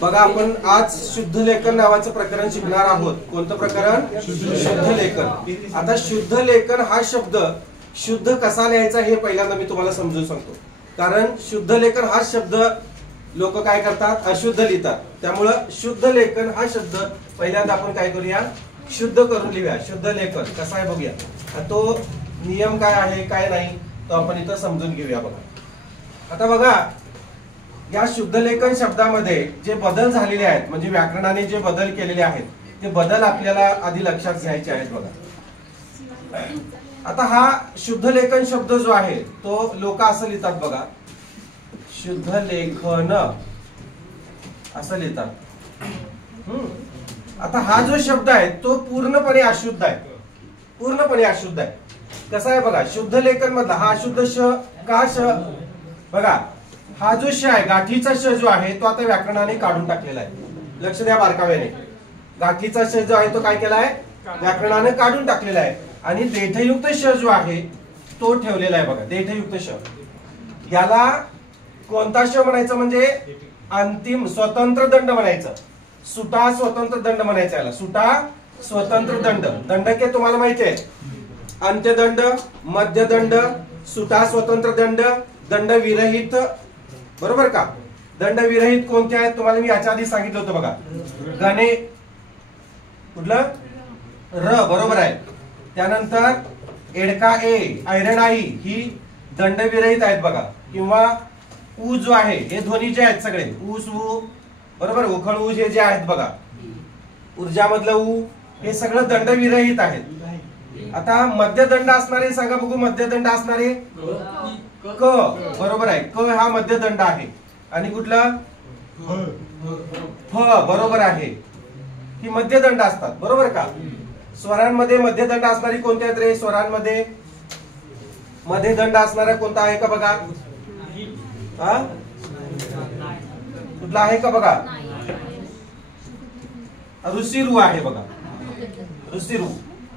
बघा, आपण आज शुद्ध लेखन नावाचं प्रकरण शिकणार आहोत. कोणतं प्रकरण? शुद्ध लेखन. आता शुद्ध लेखन हा शब्द शुद्ध कसा लिहायचा हे पहिल्यांदा मी तुम्हाला समजून सांगतो. कारण शुद्ध लेखन हा शब्द लोक काय करतात, अशुद्ध लिहितात. त्यामुळं शुद्ध लेखन हा शब्द पहिल्यांदा आपण काय करूया, शुद्ध करून लिहूया. शुद्ध लेखन कसा आहे बघूया. तो नियम काय आहे काय नाही तो आपण इथं समजून घेऊया. बघा आता बघा, या शुद्ध लेखन शब्दामध्ये जे बदल झालेले आहेत, म्हणजे व्याकरणाने जे बदल केलेले आहेत, ते बदल आपल्याला आधी लक्षात घ्यायचे आहेत. बघा आता हा शुद्ध लेखन शब्द जो आहे तो लोक असं लिहितात. बघा, शुद्ध लेखन असं लिहितात. आता हा जो शब्द आहे तो पूर्णपणे अशुद्ध आहे. पूर्णपणे अशुद्ध आहे. कसा आहे बघा, शुद्ध लेखन मधला हा अशुद्ध श का श. बघा हा जो श आहे, गाठीचा श जो आहे तो आता व्याकरणाने काढून टाकलेला आहे. लक्ष द्या बारकाव्याने. गाठीचा श जो आहे तो काय केला आहे, व्याकरणाने काढून टाकलेला आहे. आणि देठयुक्त श जो आहे तो ठेवलेला आहे. बघा, देठयुक्त श, याला कोणता श म्हणायचं, म्हणजे अंतिम स्वतंत्र दंड म्हणायचं. सुटा स्वतंत्र दंड म्हणायचं याला. सुटा स्वतंत्र दंड. दंडके तुम्हाला माहिती आहे, अंत्यदंड, मध्यदंड, सुटा स्वतंत्र दंड, दंड विरहित. बरोबर का? दंड विरहित कोणते आहेत तुम्हाला मी याच्या आधी सांगितलं होतं. बघा, गणे कुठलं, र बरोबर आहे. त्यानंतर एडका ए, ऐरणाई ही दंड विरहित आहेत. बघा, किंवा ऊ जो आहे हे ध्वनी जे आहेत सगळे, ऊस ऊ बरोबर, उखळ ऊ हे जे आहेत बघा, ऊर्जा मधलं ऊ, हे सगळं दंड विरहित आहेत. आता मध्यदंड असणारे सांगा बघू, मध्यदंड असणारे क बरोबर आहे. क हा मध्यदंड आहे. आणि कुठला फ बरोबर आहे. ही मध्यदंड असतात. बरोबर का? स्वरांमध्ये मध्यदंड असणारी कोणत्या आहेत रे? स्वरांमध्ये मध्यदंड असणारा कोणता आहे का बघा? हा कुठला आहे का बघा? ऋषिरू आहे बघा, ऋषिरू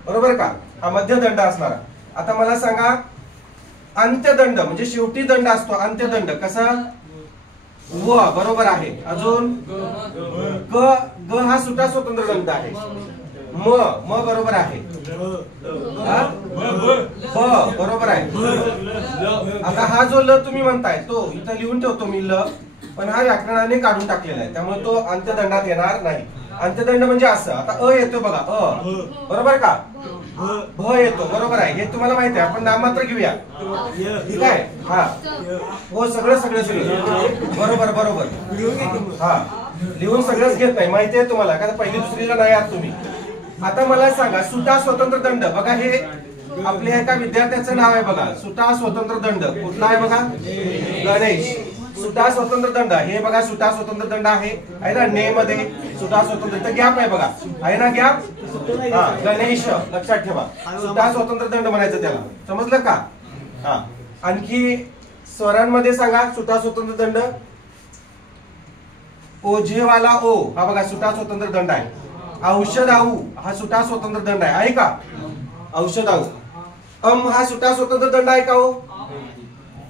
बरोबर का? हा मध्यदंड असणारा. आता मला सांगा, अंत्यदंड म्हणजे शेवटी दंड असतो. अंत्यदंड कसा? व बरोबर आहे. अजून ग, ग हा सुटा स्वतंत्र दंड आहे. म, म बरोबर आहे. ब बरोबर आहे. आता हा जो ल तुम्ही म्हणताय तो इथं लिहून ठेवतो मी ल, पण हा व्याकरणाने काढून टाकलेला आहे, त्यामुळे तो अंत्यदंडात येणार नाही. अंत्यदंड म्हणजे असं. आता अ येतो बघा, अ बरोबर का? भ येतो बरोबर आहे. हे तुम्हाला माहिती आहे. आपण नाममात्र घेऊया, ठीक आहे? हा हो, सगळं सगळं सगळं बरोबर बरोबर. हा लिहून सगळंच घेत नाही, माहिती आहे तुम्हाला, कारण पहिली दुसरीला नाही आहात तुम्ही. आता मला सांगा, सुटा स्वतंत्र दंड. बघा, हे आपल्या एका विद्यार्थ्याचं नाव आहे बघा, सुटा स्वतंत्र दंड. कुठला आहे बघा? गणेश. सुटा स्वतंत्र दंड हे बघा, सुटा स्वतंत्र दंड आहे ना ने मध्ये. सुटा स्वतंत्र गॅप आहे बघा, आहे ना गॅप? हा, गणेश लक्षात ठेवा. सुटा स्वतंत्र दंड म्हणायचं त्याला, समजलं का? हा, आणखी स्वरांमध्ये सांगा सुटा स्वतंत्र दंड. ओझेवाला ओ हा बघा सुटा स्वतंत्र दंड आहे. औषधाऊ हा सुटा स्वतंत्र दंड आहे का? औषधाऊ. अम हा सुटा स्वतंत्र दंड आहे का हो?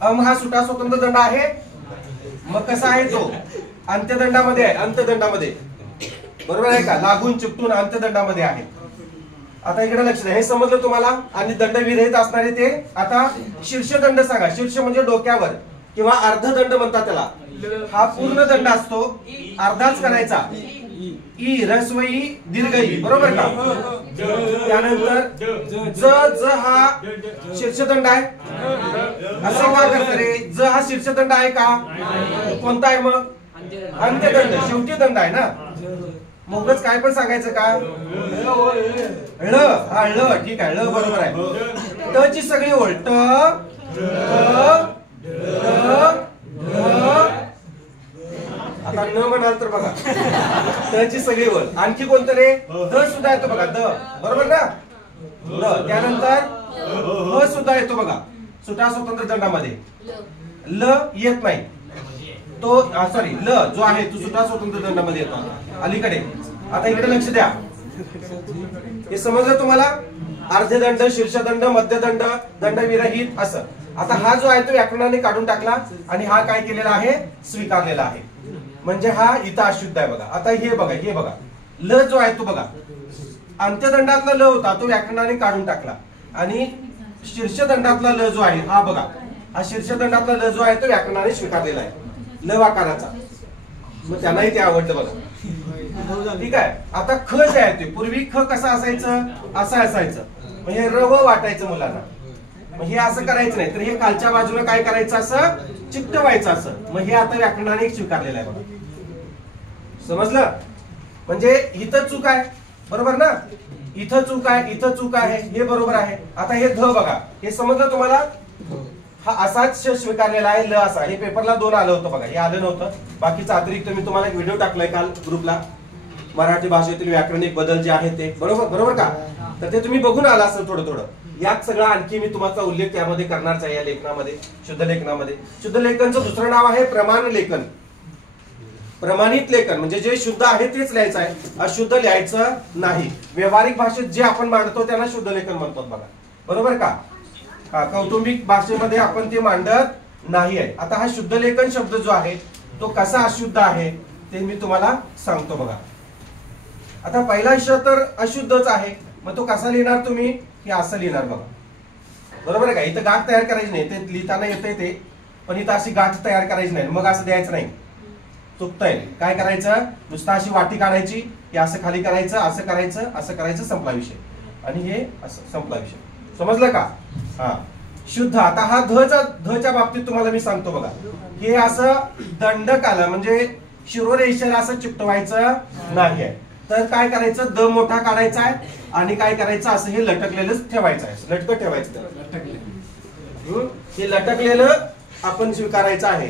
अम हा सुटा स्वतंत्र दंड आहे. मग कसा आहे तो? अंत्यदंडामध्ये आहे. अंत्यदंडामध्ये बरोबर आहे का? लागून चिपटून अंत्यदंडामध्ये आहे. आता इकडे लक्ष द्या, हे समजलं तुम्हाला? आणि दंड विरहित असणारे ते. आता शीर्षदंड सांगा. शीर्ष म्हणजे डोक्यावर, किंवा अर्धदंड म्हणतात त्याला. हा पूर्ण दंड असतो, अर्धाच करायचा. ई ह्रस्व ई दीर्घ ई बरोबर का? त्यानंतर ज, ज हा शीर्षदंड आहे. असं का करत रे? ज हा शीर्षदंड आहे का? कोणता आहे मग? अंत्यदंड, शेवटी दंड आहे ना. मगच काय पण सांगायचं का? ळ हा ळ, ठीक आहे, ळ बरोबर आहे. ट ची सगळी ओळ, ट आता न म्हणाल तर बघा, ट ची सगळी ओळ. आणखी कोणतं रे? द सुद्धा येतो बघा, द बरोबर ना? द. त्यानंतर ह सुद्धा येतो बघा सुटा स्वतंत्र दंडामध्ये. ल येत नाही तो, सॉरी, ल जो आहे तो सुटा स्वतंत्र दंडामध्ये येतो अलीकडे. आता इकडे लक्ष द्या, हे समजलं तुम्हाला? अर्धदंड, शीर्षदंड, मध्यदंड, दंड विरहित असं. आता हा जो आहे तो व्याकरणाने काढून टाकला आणि हा काय केलेला आहे? स्वीकारलेला आहे. म्हणजे हा इथं अशुद्ध आहे बघा. आता हे बघा ल जो आहे तो बघा अंत्यदंडातला ल होता तो व्याकरणाने काढून टाकला आणि शीर्षदंडातला ल जो आहे हा बघा हा शीर्षदंडातला ल जो आहे तो व्याकरणाने स्वीकारलेला आहे ल वाकाराचा. मग त्यांनाही ते आवडलं बघा. ठीक आहे. आता ख जे आहे ते पूर्वी ख कसा असायचं असं असायचं म्हणजे र व वाटायचं मुलांना. मग हे असं करायचं नाही तर हे खालच्या बाजूला काय करायचं असं चिकटवायचं असं. मग हे आता व्याकरणाने स्वीकारलेलं आहे बघा. समजलं. म्हणजे इथं चूक आहे बरोबर ना इथं चूक आहे इथं चूक आहे हे बरोबर आहे. आता हे ध बघा हे समजलं तुम्हाला. हा असाच स्वीकारलेला आहे ल असा. हे पेपरला 2 आलं होतं बघा. हे आलं नव्हतं. बाकीचा अतिरिक्त मी तुम्हाला एक व्हिडिओ टाकलाय काल ग्रुपला मराठी भाषेतील व्याकरणिक बदल जे आहे ते बरोबर का. तर ते तुम्ही बघून आला असेल थोडं. यात सगळं आणखी मी तुम्हाला उल्लेख त्यामध्ये करणारच आहे या लेखनामध्ये शुद्ध लेखनामध्ये. शुद्ध लेखनचं दुसरं नाव आहे प्रमाण लेखन. प्रमाणित लेखन म्हणजे जे शुद्ध आहे तेच लिहायचं आहे अशुद्ध लिहायचं नाही. व्यावहारिक भाषेत जे आपण मांडतो त्यांना शुद्ध लेखन म्हणतो बघा. बरोबर का. कौटुंबिक भाषेमध्ये आपण ते मांडत नाही आहे. आता हा शुद्ध लेखन शब्द जो आहे तो कसा अशुद्ध आहे ते मी तुम्हाला सांगतो बघा. आता पहिला श तर अशुद्धच आहे. मग तो कसा लिहिणार तुम्ही हे असं लिहिणार बघा. बरोबर आहे का. इथं गाठ तयार करायची नाही. ते लिहिताना येते ते पण इथं अशी गाठ तयार करायची नाही. मग असं द्यायचं नाही. चुकतंय. काय करायचं नुसतं अशी वाटी काढायची हे असं खाली करायचं असं करायचं संपला विषय. आणि हे असं संपला विषय. समजलं का. हा शुद्ध. आता हा धच्या बाबतीत तुम्हाला मी सांगतो बघा. हे असं दंडकाला म्हणजे शिरोरेषेला असं चिकटवायचं नाही आहे. तर काय करायचं द मोठा काढायचा आहे आणि काय करायचं असं हे लटकलेलं ठेवायचं आहे. लटकं ठेवायचं. हे लटकलेलं आपण स्वीकारायचं आहे.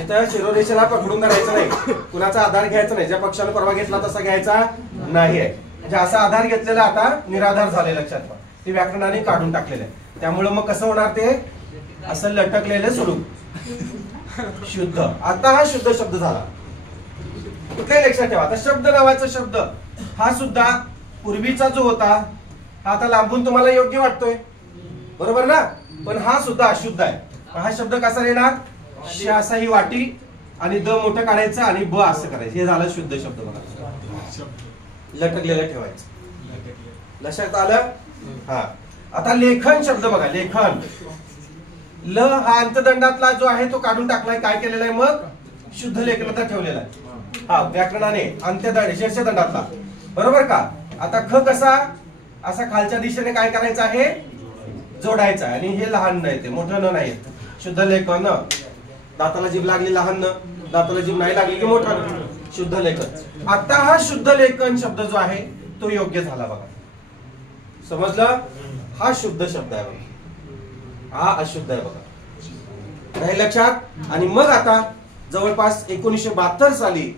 इथं शिरोरेषेला पकडून करायचं नाही. कुणाचा आधार घ्यायचा नाही. ज्या पक्षाने परवा घेतला तसा घ्यायचा नाही आहे. म्हणजे असा आधार घेतलेला आता निराधार झाले. लक्षात ठेवा. ते व्याकरणाने काढून टाकलेलं आहे. त्यामुळे मग कसं होणार ते असं लटकलेलं स्वरूप शुद्ध. आता हा शुद्ध शब्द झाला. कुठल्याही लक्षात ठेवा. आता शब्द नावाचा शब्द हा सुद्धा पूर्वीचा जो होता हा आता लांबून तुम्हाला योग्य वाटतोय बरोबर ना. पण हा सुद्धा अशुद्ध आहे. हा शब्द कसा लिहिणार श असा ही वाटी आणि द मोठं काढायचं आणि ब असं करायचं. हे झालं शुद्ध शब्द बघा. लटकलेलं ठेवायचं. लक्षात आलं. हा आता लेखन शब्द बघा. लेखन ल हा अंतदंडातला जो आहे तो काढून टाकलाय. काय केलेला आहे मग शुद्ध लेखनाचा ठेवलेला आहे. हा व्याकरणाने अंत्यदंड शीर्षदंडातला बरोबर का. आता ख कसा असा खालच्या दिशेने काय करायचं आहे जोडायचा आहे. आणि हे लहान न येते मोठं न नाही येत. शुद्ध लेखन. दाताला जीभ लागली लहान न दाताला जीभ नाही लागली की मोठा न शुद्ध लेखन. आता हा शुद्ध लेखन शब्द जो आहे तो योग्य झाला बघा. समजलं. हा शुद्ध शब्द आहे बघा. हा अशुद्ध आहे बघा. राहील लक्षात. आणि मग आता जवळपास 1972 साली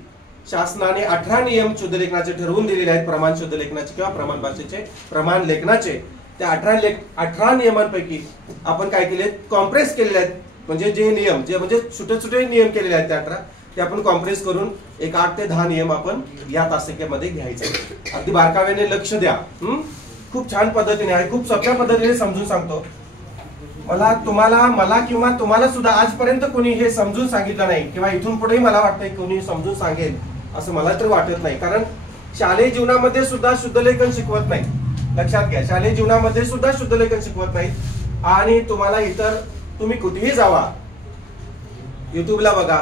शासनाने 18 नियम शुद्ध लेखनाचे ठरवून दिलेले आहेत. प्रमाण शुद्ध लेखनाचे किंवा प्रमाण भाषेचे प्रमाण लेखनाचे. त्या 18 नियमांपैकी आपण काय केले कॉम्प्रेस केलेले आहेत. म्हणजे जे नियम जे म्हणजे छोटे नियम केलेले आहेत त्या 18 ते आपण कॉम्प्रेस करून एक 8 ते 10 नियम आपण या तासिकेमध्ये घ्यायचे. अगदी बारकाव्याने लक्ष द्या. खूप छान पद्धतीने आहे. खूप सोप्या पद्धतीने समजून सांगतो. मला किंवा तुम्हाला सुद्धा आजपर्यंत कोणी हे समजून सांगितलं नाही किंवा इथून पुढेही मला वाटतंय कोणी समजून सांगेल असं मला तर वाटत नाही. कारण शालेय जीवनामध्ये सुद्धा शुद्ध लेखन शिकवत नाही. लक्षात घ्या. शालेय जीवनामध्ये सुद्धा शुद्ध लेखन शिकवत नाही. आणि तुम्हाला इतर तुम्ही कुठेही जावा युट्यूबला बघा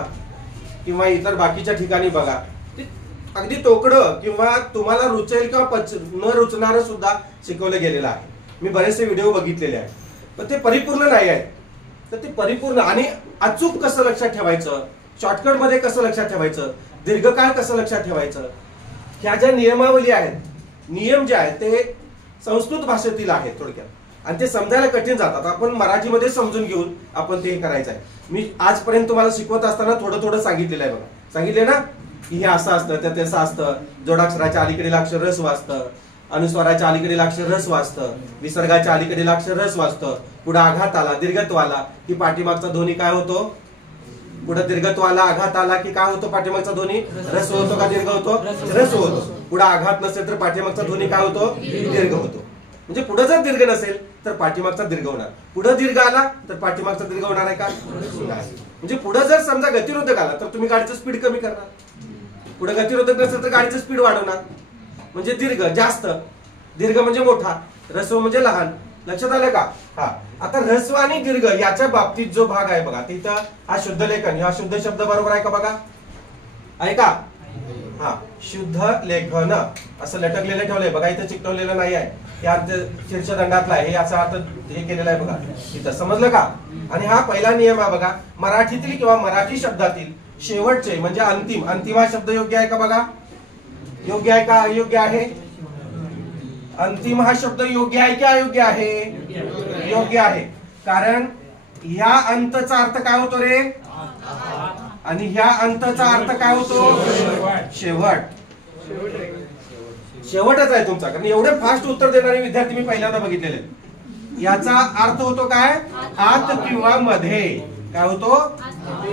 किंवा इतर बाकीच्या ठिकाणी बघा अगदी तोकडं किंवा तुम्हाला रुचेल किंवा न रुचणारं सुद्धा शिकवलं गेलेलं आहे. मी बरेचसे व्हिडिओ बघितलेले आहेत. पण ते परिपूर्ण नाही आहेत. तर ते परिपूर्ण आणि अचूक कसं लक्षात ठेवायचं शॉर्टकट मध्ये कसं लक्षात ठेवायचं दीर्घकाळ कसं लक्षात ठेवायचं ह्या ज्या नियमावली आहेत नियम जे आहेत ते संस्कृत भाषेतील आहेत थोडक्यात. आणि ते समजायला कठीण जातात. आपण मराठीमध्ये समजून घेऊन आपण ते करायचं आहे. मी आजपर्यंत तुम्हाला शिकवत असताना थोडं सांगितलेलं आहे बघा. सांगितले ना की हे असं असतं ते तसं असतं. जोडाक्षराच्या अलीकडील अक्षर ऱ्हस्व असतं. अनुस्वाराच्या अलीकडील अक्षर ह्रस्व असतं. विसर्गाच्या अलीकडील अक्षर ह्रस्व असतं. पुढे आघात आला दीर्घत्व आला की पाठीमागचा ध्वनी काय होतो पुढे दीर्घत्व आला आघात आला की काय होतो पाठीमागचा ध्वनी ह्रस्व होतो का दीर्घ होतो ह्रस्व होतो. पुढे आघात नसेल तर पाठीमागचा ध्वनी काय होतो दीर्घ होतो. म्हणजे पुढे जर दीर्घ नसेल तर पाठीमागचा दीर्घ होणार. पुढे दीर्घ आला तर पाठीमागचा दीर्घ होणार आहे का. म्हणजे पुढे जर समजा गतिरोधक आला तर तुम्ही गाडीचं स्पीड कमी करणार, पुढे गतिरोधक नसेल तर गाडीचं स्पीड वाढवणार. म्हणजे दीर्घ जास्त, दीर्घ म्हणजे मोठा, ह्रस्व म्हणजे लहान. लक्षात आलं का? हा. आता ह्रस्व आणि दीर्घ याच्या बाबतीत जो भाग आहे बघा, तिथं हा शुद्ध लेखन, हा शुद्ध शब्द बरोबर आहे का बघा, आहे का? हा, शुद्ध लेखन असं लटकलेलं ठेवलंय बघा, इथं चिकटवलेलं नाही आहे, या शीर्षदंडातला आहे, हे याचा अर्थ हे केलेला आहे बघा इथं. समजलं का? आणि हा पहिला नियम आहे बघा, मराठीतील किंवा मराठी शब्दातील शेवटचे म्हणजे अंतिम. अंतिम हा शब्द योग्य आहे का बघा? योग्य आहे का अयोग्य आहे? अंतिम हा शब्द योग्य आहे की अयोग्य आहे? योग्य आहे. कारण ह्या अंतचा अर्थ काय होतो रे? आणि ह्या अंतचा अर्थ काय होतो? शेवट. शेवटच आहे तुमचा. कारण एवढे फास्ट उत्तर देणारे विद्यार्थी मी पहिल्यांदा बघितलेले. याचा अर्थ होतो काय? आत किंवा मध्ये. काय होतो?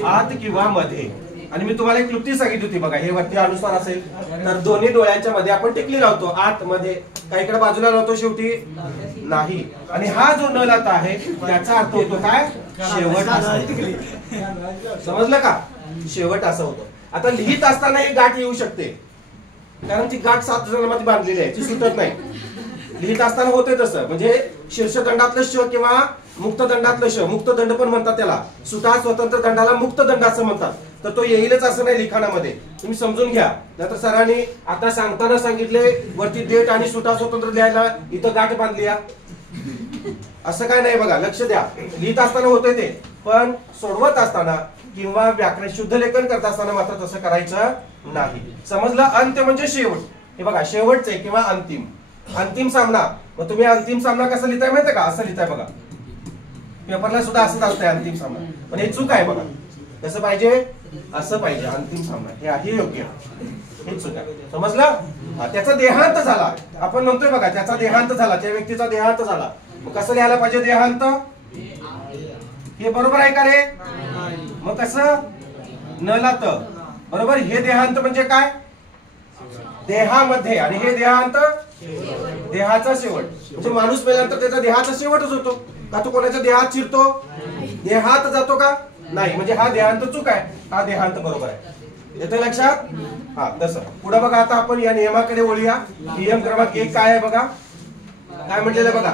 आत किंवा मध्ये. आणि मी तुम्हाला एक क्लुप्ती सांगितली होती बघा, हे वरती अनुसार असेल तर दोन्ही डोळ्यांच्या मध्ये आपण टिकली लावतो, आत मध्ये. काही इकडे बाजूला लावतो शेवटी नाही. आणि हा जो न लावता आहे त्याचा अर्थ होतो काय? शेवट. समजलं का? शेवट असं होतं. आता लिहित असताना ही गाठ येऊ शकते, कारण ती गाठ 7 जणांमध्ये बांधलेली आहे, ती सुटत नाही. लिहित असताना होते तसं. म्हणजे शीर्षदंडातलं श किंवा मुक्तदंडातलं श, मुक्तदंड पण म्हणतात त्याला, सुटा स्वतंत्र दंडाला मुक्तदंड असं म्हणतात. तर तो येईलच असं नाही लिखाणामध्ये, तुम्ही समजून घ्या. नाहीतर सरांनी आता सांगताना सांगितले वरती देठ आणि सुटा स्वतंत्र लिहायला, इथं गाठ बांधली असं काय नाही बघा, लक्ष द्या. लिहित असताना होते ते, पण सोडवत असताना किंवा व्याकरण शुद्ध लेखन करत असताना मात्र तसं करायचं नाही. समजलं? अंत्य म्हणजे शेवट. हे बघा, शेवटचे किंवा अंतिम. अंतिम सामना. मग तुम्ही अंतिम सामना कसं लिहिताय माहितीये का? असं लिहिताय बघा, पेपरला सुद्धा असंच असतंय अंतिम सामना. पण हे चूक आहे बघा. कसं पाहिजे? असं पाहिजे अंतिम सामना. हे आहे योग्य, हे चूक आहे. समजलं? त्याचा देहांत झाला, आपण म्हणतोय बघा, त्याचा देहांत झाला, त्या व्यक्तीचा देहांत झाला. मग कसं लिहायला पाहिजे देहांत? हे बरोबर आहे का रे? मग कसं? न लात. बरोबर. हे देहांत म्हणजे काय? देहामध्ये. आणि हे देहांत देहाचा शेवट. म्हणजे माणूस मेल्यानंतर त्याचा देहाचा शेवटच होतो का? तो कोणाच्या देहात शिरतो? देहात जातो का? नाही. म्हणजे हा देहांत चूक आहे, हा देहांत बरोबर आहे. येतं लक्षात? हा, तसं. पुढे बघा, आता आपण या नियमाकडे वळूया. नियम क्रमांक 1 काय आहे बघा, काय म्हटलेलं बघा,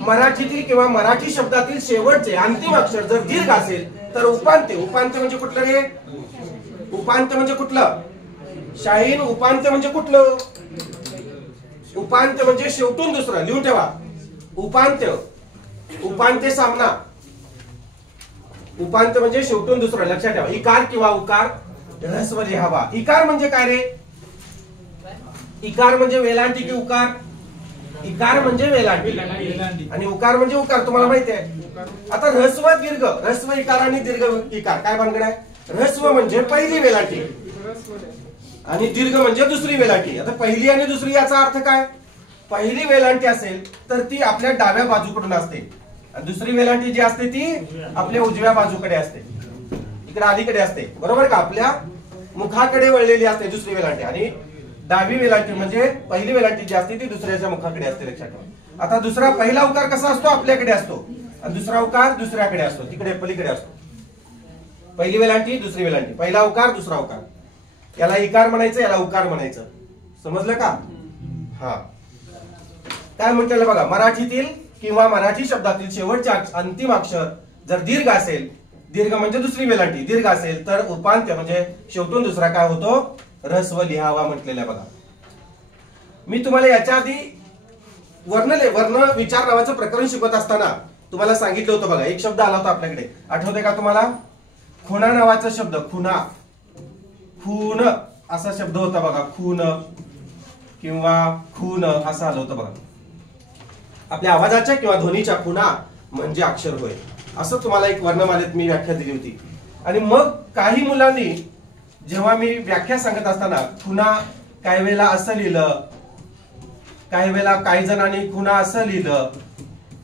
मराठीतील किंवा मराठी शब्दातील शेवटचे अंतिम अक्षर जर दीर्घ असेल तर उपांत्य. उपांत्य म्हणजे कुठलं रे? उपांत्य म्हणजे कुठलं? शाहीन, उपांत्य म्हणजे कुठलं? उपांत्य म्हणजे शेवटून दुसरं. लिहून ठेवा. उपांत्य. उपांत्य सामना. उपांत्य म्हणजे शेवटून दुसरं. लक्षात ठेवा. इकार किंवा उकार ह्रस्व लिहावा. इकार म्हणजे काय रे? इकार म्हणजे वेलांटी की उकार? इकार म्हणजे वेलांटी आणि उकार म्हणजे उकार. तुम्हाला माहिती आहे. आता ह्रस्व दीर्घ, ह्रस्व इकार आणि दीर्घ इकार काय भानगड आहे? ह्रस्व म्हणजे पहिली वेलांटी आणि दीर्घ म्हणजे दुसरी वेलांटी. आता पहिली आणि दुसरी याचा अर्थ काय? पहिली वेलांटी असेल तर ती आपल्या डाव्या बाजूकडून असते आणि दुसरी वेलांटी जी असते ती आपल्या उजव्या बाजूकडे असते, इकडे अलीकडे असते. बरोबर का? आपल्या मुखाकडे वळलेली असते दुसरी वेलांटी. आणि डावी वेलांटी म्हणजे पहिली वेलांटी जी असते ती दुसऱ्याच्या मुखाकडे असते. लक्षात ठेवा. आता दुसरा पहिला उकार कसा असतो? आपल्याकडे असतो. आणि दुसरा उकार दुसऱ्याकडे असतो, तिकडे पलीकडे असतो. पहिली वेलांटी, दुसरी वेलांटी, पहिला उकार, दुसरा उकार. याला इकार म्हणायचं, याला उकार म्हणायचं. समजलं का? हा. काय म्हटलेलं बघा, मराठीतील किंवा मराठी शब्दातील शेवटचे अंतिम अक्षर जर दीर्घ असेल, दीर्घ म्हणजे दुसरी वेलांटी, दीर्घ असेल तर उपांत्य म्हणजे शेवटून दुसरा काय होतो? ह्रस्व लिहावा म्हटलेला बघा. मी तुम्हाला याच्या आधी वर्ण विचार नावाचं प्रकरण शिकवत असताना तुम्हाला सांगितलं होतं बघा, एक शब्द आला होता आपल्याकडे, आठवतंय का तुम्हाला? खुणा नावाचा शब्द. खुणा, खून असा शब्द होता बघा. खून किंवा खून असं आलं होतं बघा. आपल्या आवाजाच्या किंवा ध्वनीच्या खुणा म्हणजे अक्षर होय, असं तुम्हाला एक वर्णमालेत मी व्याख्या दिली होती. आणि मग काही मुलांनी जेव्हा मी व्याख्या सांगत असताना खुणा काही वेळेला असं लिहिलं, काही वेळेला काही जणांनी खुणा असं लिहिलं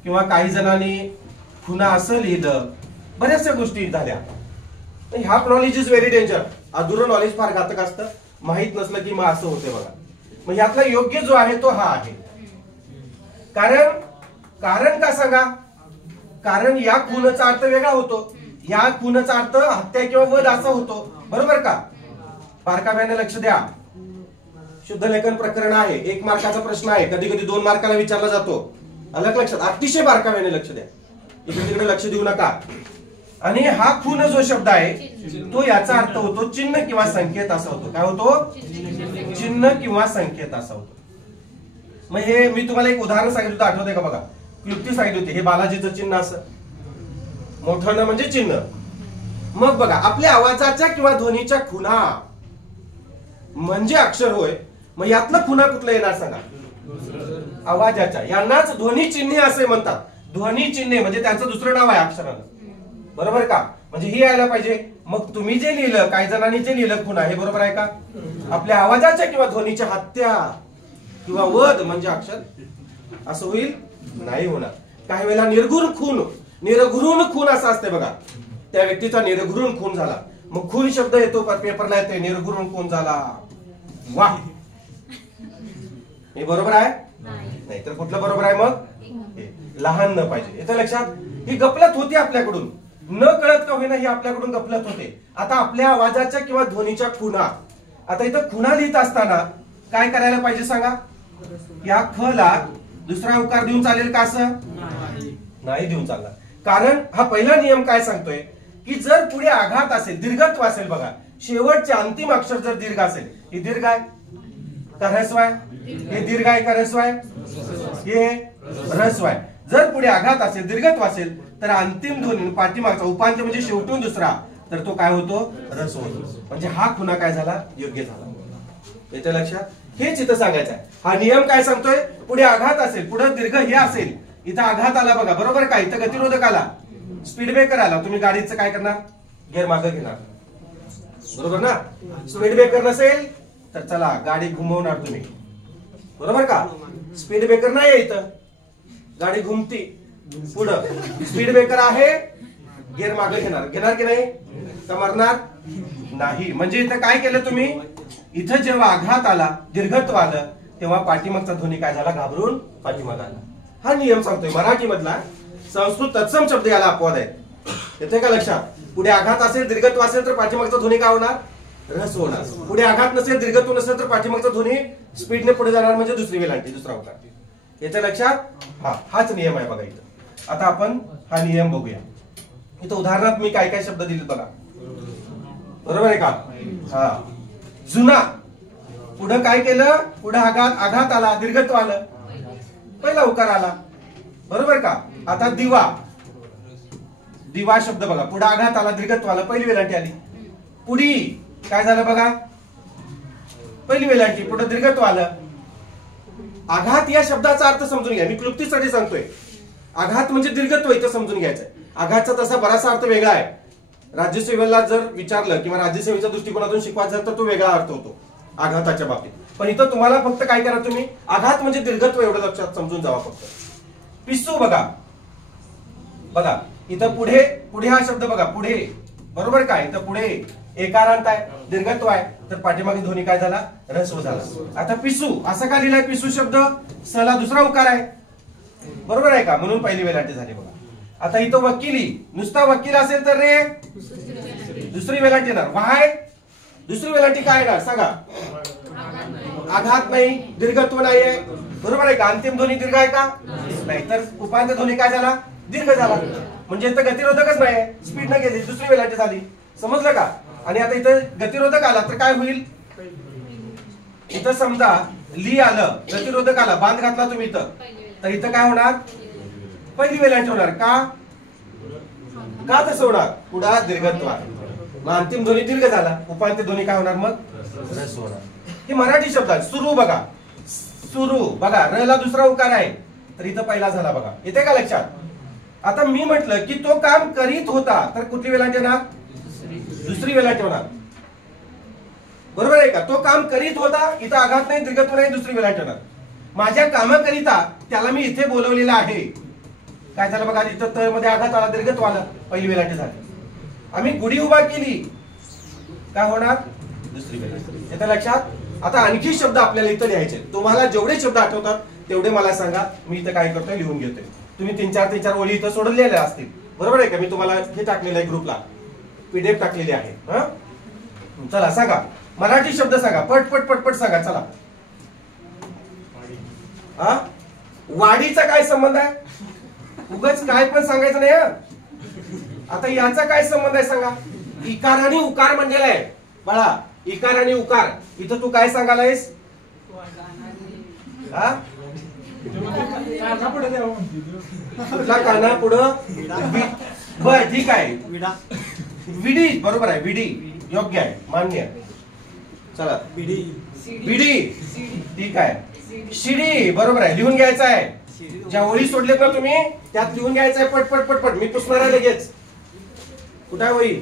किंवा काही जणांनी खुणा असं लिहिलं, बऱ्याचशा गोष्टी झाल्या. Half knowledge is very danger. अधुरं नॉलेज फार घातक असतं. माहित नसलं की मग असं होते बघा. मग यातला योग्य जो आहे तो हा आहे. कारण का सांगा? कारण या खूनचा अर्थ वेगळा होतो, या खूनचा अर्थ हत्या किंवा वध असा होतो, बरोबर का? बारकाव्याने लक्ष द्या. शुद्ध लेखन प्रकरण आहे, 1 मार्काचा प्रश्न आहे, कधी कधी 2 मार्काला विचारला जातो. अलग लक्षात, अतिशय बारकाव्याने लक्ष द्या, इकडे तिकडे लक्ष देऊ नका. आणि हा खून जो शब्द आहे तो याचा अर्थ होतो चिन्ह किंवा संकेत असा होतो. काय होतो? चिन्ह किंवा संकेत असा होतो. मग हे मी तुम्हाला एक उदाहरण सांगितलं होतं, आठवतंय का? बघा, क्लुप्ती सांगितली होती, हे बालाजीचं चिन्ह असं मोठं न म्हणजे चिन्ह. मग बघा, आपल्या आवाजाच्या किंवा ध्वनीच्या खुणा म्हणजे अक्षर होय. मग यातलं खुणा कुठलं येणार सांगा? आवाजाच्या. यांनाच ध्वनी चिन्हे असे म्हणतात. ध्वनी चिन्हे म्हणजे त्यांचं दुसरं नाव आहे अक्षरानं, बरोबर का? म्हणजे हे यायला पाहिजे. मग तुम्ही जे लिहिलं, काही जणांनी जे लिहिलं खुणा, हे बरोबर आहे का? आपल्या आवाजाच्या किंवा ध्वनीच्या हत्या किंवा वध म्हणजे अक्षर असं होईल? नाही होणार. काही वेळेला निर्गुण खून, निरघुरून खून असं असते बघा, त्या व्यक्तीचा निरघुरून खून झाला, मग खून शब्द येतो पेपरला, येते निरघुरून खून झाला. वाह, हे बरोबर आहे? नाही तर कुठलं बरोबर आहे? मग लहान न पाहिजे. येतं लक्षात? ही गफलत होती आपल्याकडून, न कळत का होईना ही आपल्याकडून गफलत होते. आता आपल्या आवाजाच्या किंवा ध्वनीच्या खुणा, आता इथं खुणा लिहित असताना काय करायला पाहिजे सांगा? या ख ला दुसरा उकार देऊन चालेल का? असं नाही देऊन चालणार. कारण हा पहिला नियम काय सांगतोय की जर पुढे आघात असेल, दीर्घत्व असेल, बघा शेवटचे अंतिम अक्षर जर दीर्घ असेल, हे दीर्घ आहे का ऱ्हस्व आहे? हे दीर्घ आहे का ऱ्हस्व आहे? हे ऱ्हस्व आहे. जर पुढे आघात असेल, दीर्घत्व असेल, तर अंतिम ध्वनी पाठीमागचा उपांत्य म्हणजे शेवटून दुसरा, तर तो काय होतो? ऱ्हस्व होतो. म्हणजे हा खुणा काय झाला? योग्य झाला. येतं लक्षात? हेच इथं सांगायचं आहे. हा नियम काय सांगतोय? पुढे आघात असेल, पुढे दीर्घ हे असेल, इथं आघात आला बघा, बरोबर का? इथं गतिरोधक आला, स्पीड ब्रेकर आला, तुम्ही गाडीचं काय करणार? गेअर मागे घेणार, बरोबर ना? स्पीड ब्रेकर नसेल तर चला गाडी घुमवणार तुम्ही, बरोबर का? स्पीड ब्रेकर नाही इथं, गाडी घुमती पुढं. स्पीड ब्रेकर आहे, गेअर मागे घेणार, घेणार की नाही? तर मरणार नाही. म्हणजे इथं काय केलं तुम्ही? इथं जेव्हा आघात आला, दीर्घत्व आलं, तेव्हा पाठीमागचा ध्वनी काय झाला? घाबरून पाठीमाग आला. हा नियम सांगतोय मराठी मधला. संस्कृत तत्सम शब्द याला अपवाद आहे. येते का लक्षात? पुढे आघात असेल, दीर्घत्व असेल, तर पाठीमागचा ध्वनी काय होणार? ऱ्हस्व होणार. पुढे आघात नसेल, दीर्घत्व नसेल, तर पाठीमागचा ध्वनी स्पीडने पुढे जाणार, म्हणजे दुसरी वेलांटी, दुसरा उकार. येते लक्षात? हाच नियम आहे बघा इथं. आता आपण हा नियम बघूया. इथं उदाहरणात मी काय काय शब्द दिले बघा, बरोबर आहे का? हा, जुना, पुढे काय केलं? पुढे आघात आला, दीर्घत्व आलं, पहिला उकार आला, बरोबर का? आता दिवा, दिवा शब्द बघा, पुढे आघात आला, दीर्घत्व आलं, पहिली वेलांटी आली. पुढी काय झालं बघा? पहिली वेलांटी, पुढे दीर्घत्व आलं. आघात या शब्दाचा अर्थ समजून घ्या, मी क्लुप्तीसाठी सांगतोय. आघात म्हणजे दीर्घत्व, इथं समजून घ्यायचंय. आघातचा तसा बराचसा अर्थ वेगळा आहे. राज्यसेवेला जर विचारलं किंवा राज्यसेवेच्या दृष्टिकोनातून शिकवायचं तर तो वेगळा अर्थ होतो आघाताच्या बाबतीत. पण इथं तुम्हाला फक्त काय करा, तुम्ही आघात म्हणजे दीर्घत्व एवढं लक्षात समजून जावा फक्त. पिसू बघा, बघा इथं पुढे, पुढे हा शब्द बघा, पुढे, बरोबर का? इथं पुढे एकारांत आहे, दीर्घत्व आहे, तर पाठीमागे ध्वनी काय झाला? ऱ्हस्व झाला. आता पिसू असं का लिहिलाय? पिसू शब्द सला दुसरा उकार आहे, बरोबर आहे का? म्हणून पहिली वेलांटी झाली बघा. आता इथं वकिली, नुसता वकील असेल तर रे दुसरी वेलांटी येणार. वाय दुसरी वेलांटी काय येणार सांगा? आघात नाही, दीर्घत्व नाही आहे, बरोबर आहे का? अंतिम ध्वनी दीर्घ आहे का? नाही. तर उपांत्य ध्वनी काय झाला? दीर्घ झाला. म्हणजे इथं गतिरोधकच नाही, स्पीड न गेली, दुसरी वेलांटी झाली. समजलं का? आणि आता इथं गतिरोधक आला तर काय होईल? इथं समजा ली आलं, गतिरोधक आला, बांध घातला तुम्ही इथं, तर इथं काय होणार? पहिली वेलांटी होणार. का? का तसं होणार? पुढा दीर्घत्व, मग अंतिम ध्वनी दीर्घ झाला, उपांत्य ध्वनी काय होणार? मग ऱ्हस्व होणार. हे मराठी शब्द आहे. सुरू बघा, सुरू बघा, र ला दुसरा उकार आहे, तर इथं पहिला झाला बघा. येते का लक्षात? आता मी म्हटलं की तो काम करीत होता, तर कुठली वेलांटी येणार? दुसरी वेलांटी होणार, बरोबर आहे का? तो काम करीत होता, इथं आघात नाही, दीर्घत्व नाही, दुसरी वेलांटी होणार. माझ्या कामाकरिता त्याला मी इथे बोलवलेलं आहे, काय झालं बघा? इथं तर मध्ये आघात आला, दीर्घत्व आलं, पहिली वेलांटी झाली. आम्ही गुढी उभा केली, काय होणार? दुसरी वेलांटी. येतं लक्षात? आता आणखी शब्द आपल्याला इथं लिहायचे. तुम्हाला जेवढे शब्द आठवतात तेवढे मला सांगा, मी इथं काय करतोय? लिहून घेतोय. तुम्ही 3-4 ओळी इथं सोडलेल्या असतील, बरोबर आहे का? मी तुम्हाला हे टाकलेलं आहे ग्रुपला, पीडीएफ टाकलेली आहे. चला सांगा मराठी शब्द सांगा, पट पट पट पट सांगा. चला हा वाडीचा काय संबंध आहे? उगाच काय पण सांगायचं नाही. आता याचा काय संबंध आहे सांगा. इकार आणि उकार म्हणलेला आहे बाळा, इकार आणि उकार. इथं तू काय सांगायलायस? हा कुठला काना पुढं? बर ठीक आहे, विडी. बरोबर आहे, विडी योग्य आहे, मान्य. चला विडी ठीक आहे. शिडी बरोबर आहे, लिहून घ्यायचं आहे. ज्या ओळी सोडलेत ना तुम्ही त्यात लिहून घ्यायचं आहे पट पट पट पट. मी पुसणार आहे लगेच. कुठे आहे वही?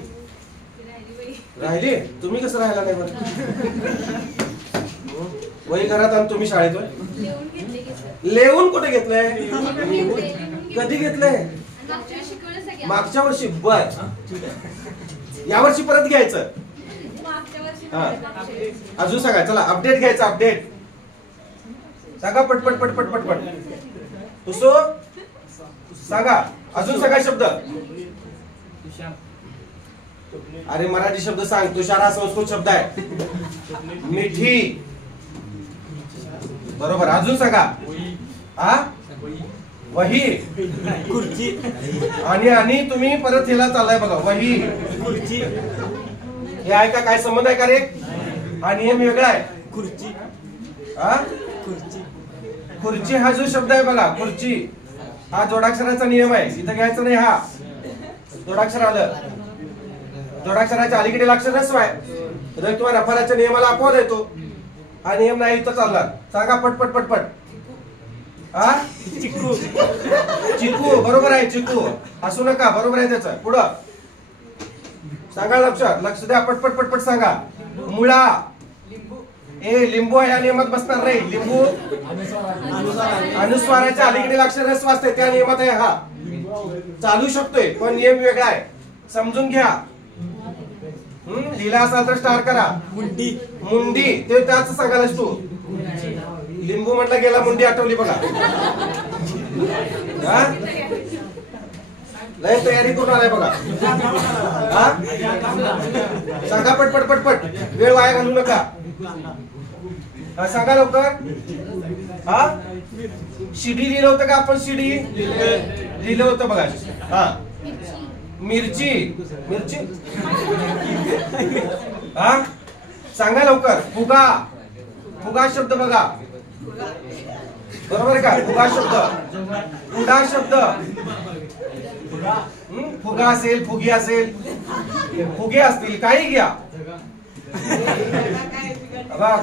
राहिली. तुम्ही कसं राहिला नाही बरं? वही घरात आणि तुम्ही शाळेत? लिहून कुठे घेतलंय? कधी घेतलंय? मागच्या वर्षी. बर या वर्षी परत घ्यायचं. हा अजून सांगा. चला अपडेट घ्यायचं, अपडेट सांगा पट पट पट पट पट पट. तुसो सांगा. अजून सांगा शब्द. अरे मराठी शब्द सांग. तुषार हा संस्कृत शब्द आहे. मिठी बरोबर. अजून सांगा. हा वही, खुर्ची. आणि तुम्ही परत हिला चाललाय बघा. वही, खुर्ची. हे आहे का? काय संबंध आहे का रे? हा नियम वेगळा आहे. खुर्ची. हा खुर्ची. खुर्ची हा जो शब्द आहे बघा, खुर्ची हा जोडाक्षराचा नियम आहे. इथं घ्यायचं नाही. हा जोडाक्षर आलं. जोडाक्षराच्या अलीकडे अक्षर ह्रस्व आहे. र किंवा नफाराच्या नियमाला अपवाद येतो. हा नियम नाही इथं चालणार. सांगा पटपट पटपट. हा चिकू. चिकू बरोबर आहे, चिकू. हसू नका, बरोबर आहे त्याचं. पुढं सांगा. लक्ष द्या. पटपट पटपट सांगा. मुळा. ए लिंबू या नियमात बसणार नाही. लिंबू अनुस्वाराच्या अलीकडे अक्षर ह्रस्व असते, त्या नियमात आहे. हा चालू शकतोय पण नियम वेगळा आहे, समजून घ्या. लिहिला असाल तर स्टार करा. मुंडी. मुंडी ते त्याच सांगायलास तू. लिंबू म्हटलं गेला, मुंडी आठवली बघा. लय तयारी करून आलाय बघा. सांगा पटपट पटपट. वेळ वाया घालू नका. सांगा लवकर. हा शिडी लिहिलं होतं का आपण? शिडी लिहिलं होतं बघा. हा मिरची. मिरची हा सांगा लवकर. फुगा. फुगा शब्द बघा. बरोबर आहे का? फुगा शब्द. फुगा शब्द. फुगा असेल, फुगी असेल, फुगे असतील, काही घ्या.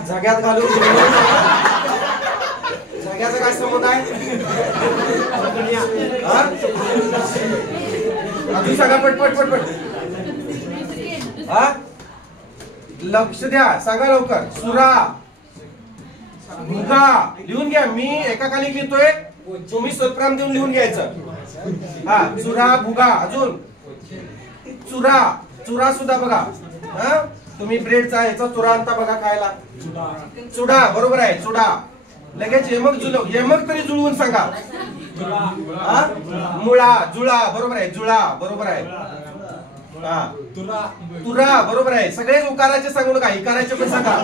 झग्यात घालून. झग्याचा काय संबंध आहे? अजून सांगा पटपट पटपट. हा लक्ष द्या. सांगा लवकर. सुरा. भुगा लिहून घ्या. मी एका खाली लिहितोय, तुम्ही स्वतःम देऊन लिहून घ्यायचं. हा चुरा, भुगा. अजून चुरा. चुरा सुद्धा बघा. हा तुम्ही ब्रेडचा याचा चुरा आणता बघा खायला. चुडा बरोबर आहे. चुडा. लगेच यमक जुळव. यमक तरी जुळवून सांगा. मुळा. जुळा बरोबर आहे. जुळा बरोबर आहे. हा तुरा बरोबर आहे. सगळेच उकाराचे सांगू नका, इकाराचे पण सांगा.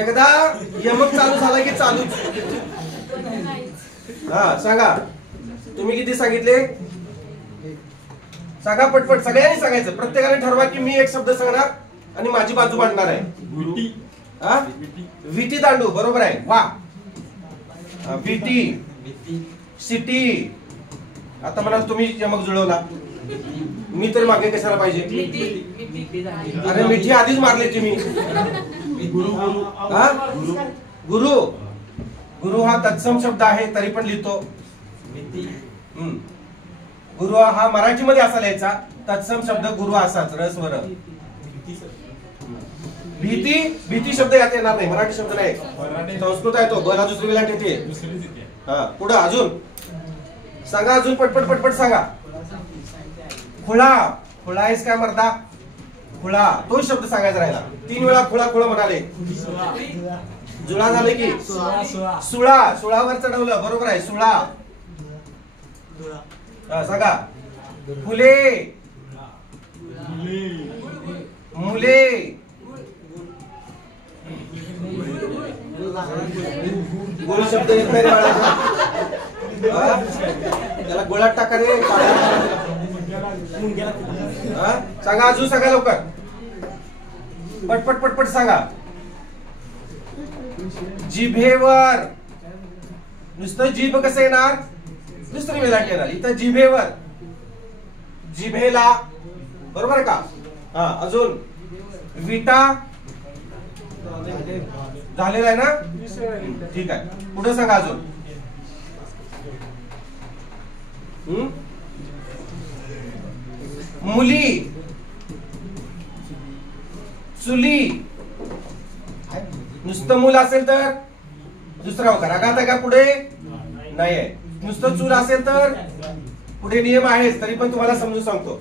एकदा यमक चालू झाला की चालूच. हा सांगा. तुम्ही किती सांगितले? सांगा पटपट. सगळ्यांनी सांगायचं. प्रत्येकाने ठरवा की मी एक शब्द सांगणार आणि माझी बाजू मांडणार आहे. हा विटी दांडू बरोबर आहे. वा. विटी. सिटी. आता म्हणा तुम्ही यमक जुळवला, मी तरी मागे कशाला पाहिजे? अरे मिठी आधीच मारली तुम्ही. हा गुरु. गुरु हा तत्सम शब्द आहे तरी पण लिहितो. गुरु हा मराठीमध्ये असा लिहायचा. तत्सम शब्द गुरु असाच रस्वर. भीती. भीती शब्द यात येणार नाही, मराठी शब्द नाही, संस्कृत आहे तो. बरा दुसरी वेळा येते. हा पुढे अजून सांगा. अजून पटपट पटपट सांगा. खुळा. खुळा आहेस काय मर्दा? खुळा तो शब्द सांगायचा राहिला. 3 वेळा खुळा खुळा म्हणाले. जुळा झाले की सुळा. सुळावर चढवलं बरोबर आहे. सुळा. सांगा. फुले, मुले, गोळ शब्द येत नाही रे बाळा, त्याला गोळात टाका रे. सांगा अजून, सांगा लवकर, पटपट पटपट सांगा. जिभेवर, नुसतं जीभ कसं येणार, दुसरी वेलांटी येणार. इथं जिभेवर, जिभेला, बरोबर का. हा अजून विटा झालेला आहे ना, ठीक आहे. पुढे सांगा अजून. मुली, चुली, नुसतं मूल असेल तर दुसरा होकार. आघात आहे का पुढे, नाही आहे. नुसतं चूल असेल तर पुढे नियम आहेच, तरी पण तुम्हाला समजून सांगतो.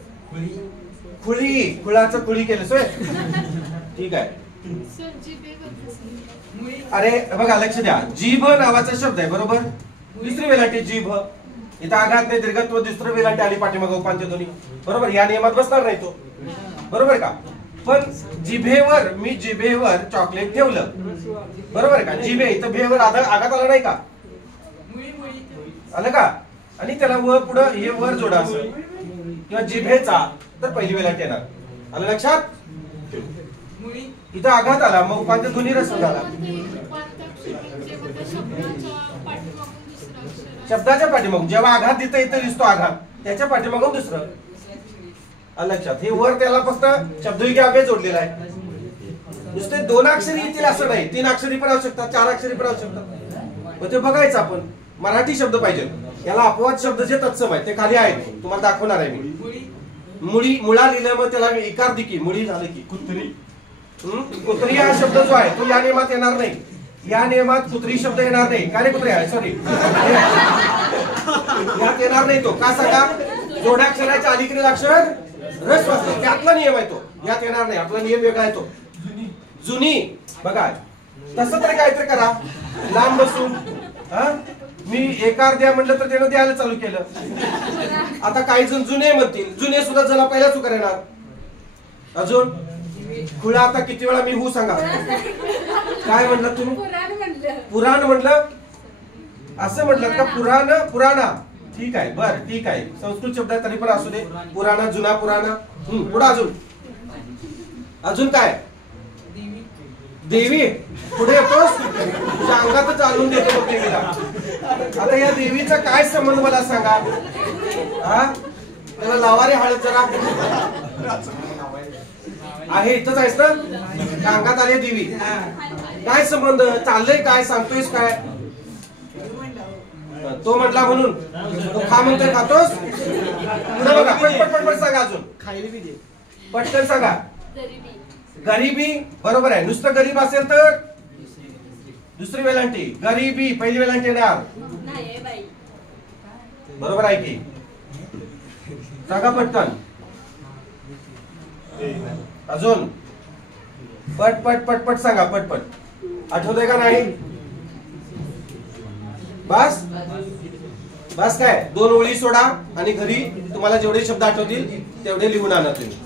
खुळी, खुळाचं खुळी केलं सोय, ठीक आहे. अरे बघा लक्ष द्या, जीभ नावाचा शब्द आहे, बरोबर. दुसरी वेलांटी जीभ, इथं आघात नाही, दीर्घत्व, दुसरी वेलांटी आली पाठीमागं उपांत्य ध्वनी, बरोबर. या नियमात बसणार नाही तो, बरोबर का. पण जिभेवर, मी जिभेवर चॉकलेट ठेवलं, बरोबर का. जिभे, इथं भेवर आघात आला नाही का, आलं का. आणि त्याला वर पुढं हे वर जोडा असं, किंवा जिभेचा, तर पहिली वेलांटी येणार. आलं लक्षात. इथं आघात आला, मग उपांत्य ध्वनी रस्व झाला. शब्दाच्या पाठीमागून जेव्हा आघात तिथं इथं दिसतो आघात, त्याच्या पाठीमागून दुसरं. लक्षात. हे वर त्याला फक्त शब्दयुगी अव्यय जोडलेला आहे. नुसते 2 अक्षरी येतील असं नाही, 3 अक्षरी पण असू शकतात, 4 अक्षरी पण असू शकतात. मग ते बघायचं आपण. मराठी शब्द पाहिजे, याला अपवाद शब्द जे तत्सम आहे ते खाली आहेत, तुम्हाला दाखवणार आहे मी. मुळी, मुळा लिहिलं, मग त्याला इकार दिकी, मुळी झालं की कुत्री. कुत्री हा शब्द जो आहे तो या नियमात येणार नाही. या नियमात कुत्री शब्द येणार नाही. काय रे कुत्रे आहे, सॉरी, यात येणार नाही तो. का सांगा, जोडाक्षराच्या अलीकडील अक्षर रस्व असतं, त्यातला नियम आहे तो, यात येणार नाही. आपला नियम वेगळा आहे तो. जुनी, बघा तसं तरी काहीतरी करा, लांब बसून. मी एकार द्या म्हटलं तर त्यानं द्यायला चालू केलं. आता काही जण जुने म्हणतील, जुने सुद्धा जरा पहिला चुका येणार. अजून खुळा, आता किती वेळा मी हू सांगा. काय म्हणलं तुम्ही, पुराण म्हणलं, असं म्हटलं का, पुराण, पुराणा, ठीक आहे, बर ठीक आहे. संस्कृत शब्द तरी पण असू दे, पुराणा, जुना पुराणा. पुढे अजून, अजून काय, देवी, पुढे येतोस, तुझ्या अंगातच आणून देतो बघ देवीला. आता या देवीचा काय संबंध मला सांगा. हा, त्याला लावारे हळद जरा आहे, इथंच आहेस ना, अंगात आले देवी. काय संबंध, चाललंय काय, सांगतोयस काय. तो म्हटला म्हणून तो खा म्हणतोय, खातोस. पुढे बघा, पटपट पटपट सांगा अजून, पटकन सांगा. गरिबी, बरोबर आहे. नुसतं गरीब असेल तर दुसरी वेलांटी, गरिबी पहिली वेलांटी येणार, बरोबर आहे की. सांगा पटकन अजून, पटपट पटपट सांगा, पटपट. आठवतंय का नाही, बस बस काय, 2 ओळी सोडा आणि घरी तुम्हाला जेवढे शब्द आठवतील तेवढे लिहून आणा तुम्ही.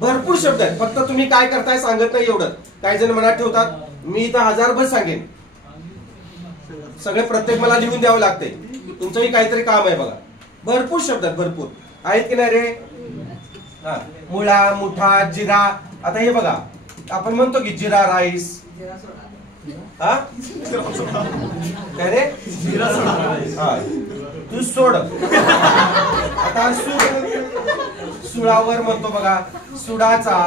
भरपूर शब्द आहेत, फक्त तुम्ही काय करताय सांगत नाही एवढं. काही जण मनात ठेवतात, मी इथं 1000 सांगेन, सगळे प्रत्येक मला लिहून द्यावं लागते. तुमचंही काहीतरी काम आहे बघा. भरपूर शब्द आहेत, भरपूर आहेत की नाही रे. हा, मुळा, मुठा, जिरा. आता हे बघा, आपण म्हणतो की जिरा राईस. हा, काय रे, हा, तू सोड. आता सुळावर म्हणतो बघा, सुडाचा,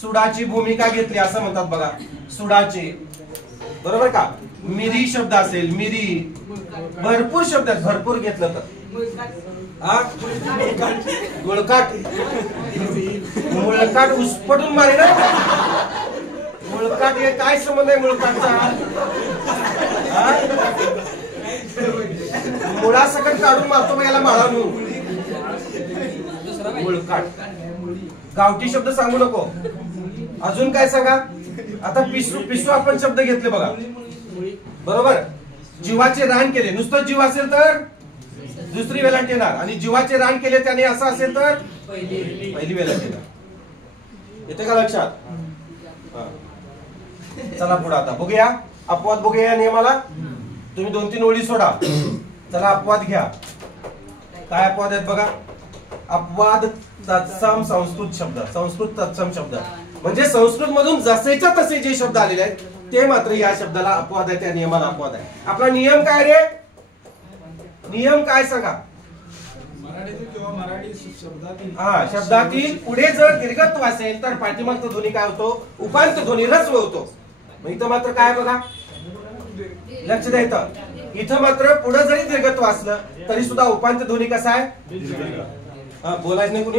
सुडाची भूमिका घेतली असं म्हणतात बघा, सुडाची, बरोबर का. मिरी शब्द असेल, मिरी. भरपूर शब्द आहेत, भरपूर घेतलं तर. मुळकाट, मुळकाट उसपटून मारे ना. मुळकाट, हे काय संबंध आहे मुळकाटचा. मुळासकट काढून मारतो मग याला माळा म्हणून. मुळकाट. गावठी शब्द सांगू नको. अजून काय सांगा. आता पिसू, पिसू आपण शब्द घेतले बघा, बरोबर. जीवाचे रान केले, नुसतं जीव असेल तर दुसरी वेलांट येणार आणि जीवाचे रान केले त्याने असं असेल तर पहिली वेलांट येणार. येते का लक्षात? चला पुढे आता बघूया अपवाद, बघूया या नियमाला. तुम्ही 2-3 ओळी सोडा. चला अपवाद घ्या. काय अपवाद आहेत बघा. अपवाद तत्सम संस्कृत शब्द. संस्कृत तत्सम शब्द म्हणजे संस्कृत मधून जसेच्या तसे जे शब्द आलेले आहेत ते मात्र या शब्दाला अपवाद आहे, त्या नियमाला अपवाद आहे. आपला नियम काय रे? नियम काय सांगा? हा, शब्दातील पुढे जर दीर्घत्व असेल तर पाठीमागचा ध्वनी काय होतो? उपांत ध्वनी ह्रस्व होतो. इथं मात्र काय बघा, लक्ष द्यायचं. इथं मात्र पुढे जरी दीर्घत्व असलं तरी सुद्धा उपांत ध्वनी कसा आहे? बोलायचं नाही कुणी,